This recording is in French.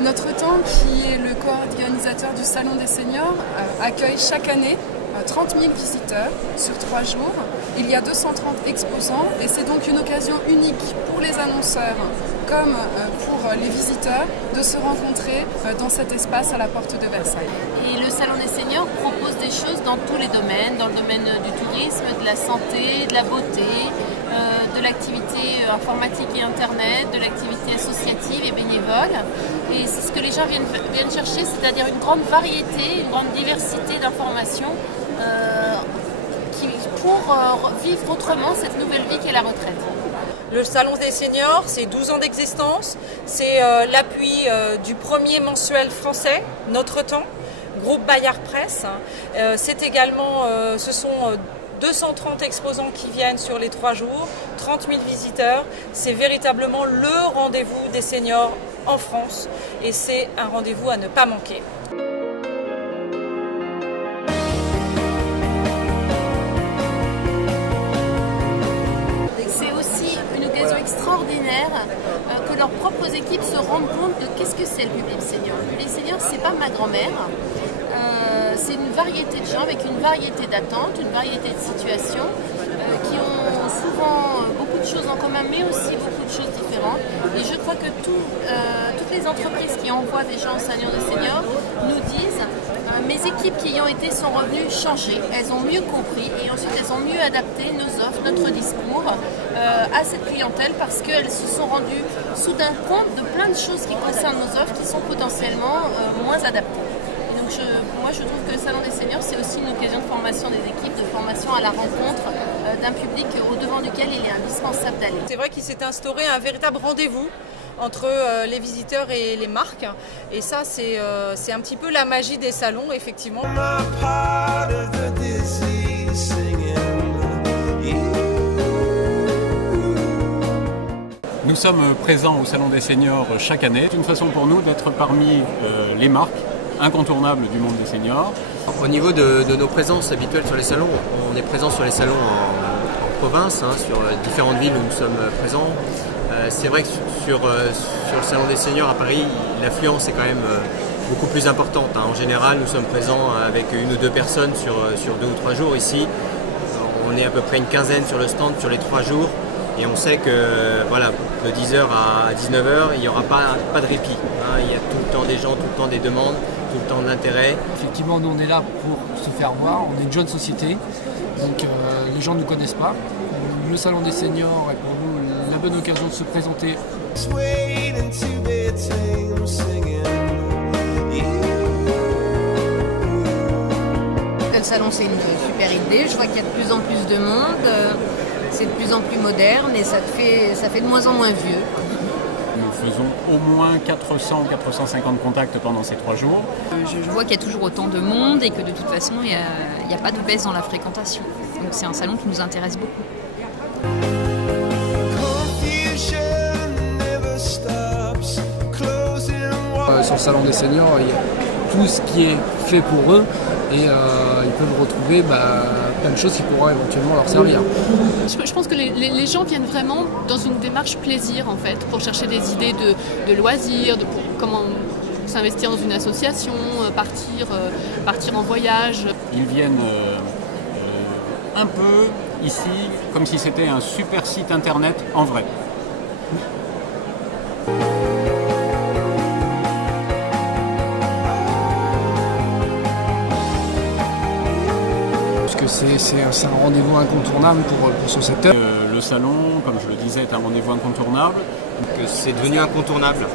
Notre Temps, qui est le co-organisateur du Salon des Seniors, accueille chaque année 30 000 visiteurs sur 3 jours. Il y a 230 exposants et c'est donc une occasion unique pour les annonceurs comme pour les visiteurs de se rencontrer dans cet espace à la porte de Versailles. Et le Salon des Seniors propose des choses dans tous les domaines, dans le domaine du tourisme, de la santé, de la beauté, de l'activité informatique et internet, de l'activité associative et bénévole. Et c'est ce que les gens viennent chercher, c'est-à-dire une grande variété, une grande diversité d'informations pour vivre autrement cette nouvelle vie qu'est la retraite. Le Salon des Seniors, c'est 12 ans d'existence, c'est l'appui du premier mensuel français, Notre Temps, groupe Bayard Presse. C'est également, ce sont 230 exposants qui viennent sur les 3 jours, 30 000 visiteurs. C'est véritablement le rendez-vous des seniors en France et c'est un rendez-vous à ne pas manquer. C'est aussi une occasion extraordinaire que leurs propres équipes se rendent compte de qu'est-ce que c'est le public senior. Le public senior, c'est pas ma grand-mère. C'est une variété de gens avec une variété d'attentes, une variété de situations qui ont souvent beaucoup de choses en commun mais aussi beaucoup de choses différentes. Et je crois que toutes les entreprises qui envoient des gens au Salon des Seniors nous disent mes équipes qui y ont été sont revenues changer, elles ont mieux compris et ensuite elles ont mieux adapté nos offres, notre discours à cette clientèle parce qu'elles se sont rendues soudain compte de plein de choses qui concernent nos offres qui sont potentiellement moins adaptées. Moi, je trouve que le Salon des Seniors, c'est aussi une occasion de formation des équipes, de formation à la rencontre d'un public au-devant duquel il est indispensable d'aller. C'est vrai qu'il s'est instauré un véritable rendez-vous entre les visiteurs et les marques. Et ça, c'est un petit peu la magie des salons, effectivement. Nous sommes présents au Salon des Seniors chaque année. C'est une façon pour nous d'être parmi les marques incontournable du monde des seniors. Au niveau de nos présences habituelles sur les salons, on est présent sur les salons en province, sur différentes villes où nous sommes présents. C'est vrai que sur le Salon des Seniors à Paris, l'affluence est quand même beaucoup plus importante. En général, nous sommes présents avec 1 ou 2 personnes sur 2 ou 3 jours. Ici, on est à peu près une quinzaine sur le stand sur les 3 jours. Et on sait que voilà, de 10h à 19h, il n'y aura pas de répit. Il y a tout le temps des gens, tout le temps des demandes, tout le temps de l'intérêt. Effectivement, nous on est là pour se faire voir, on est une jeune société, donc les gens ne nous connaissent pas. Le Salon des Seniors est pour nous la bonne occasion de se présenter. Le salon c'est une super idée, je vois qu'il y a de plus en plus de monde. C'est de plus en plus moderne et ça fait de moins en moins vieux. Nous faisons au moins 400-450 contacts pendant ces 3 jours. Je vois qu'il y a toujours autant de monde et que de toute façon, il n'y a pas de baisse dans la fréquentation. Donc c'est un salon qui nous intéresse beaucoup. Sur le Salon des Seniors, il y a tout ce qui est fait pour eux et ils peuvent retrouver plein de choses qui pourraient éventuellement leur servir. Je pense que les gens viennent vraiment dans une démarche plaisir en fait, pour chercher des idées de loisirs, pour comment s'investir dans une association, partir en voyage. Ils viennent un peu ici comme si c'était un super site internet en vrai. C'est un rendez-vous incontournable pour son secteur. Le salon, comme je le disais, est un rendez-vous incontournable. C'est devenu incontournable.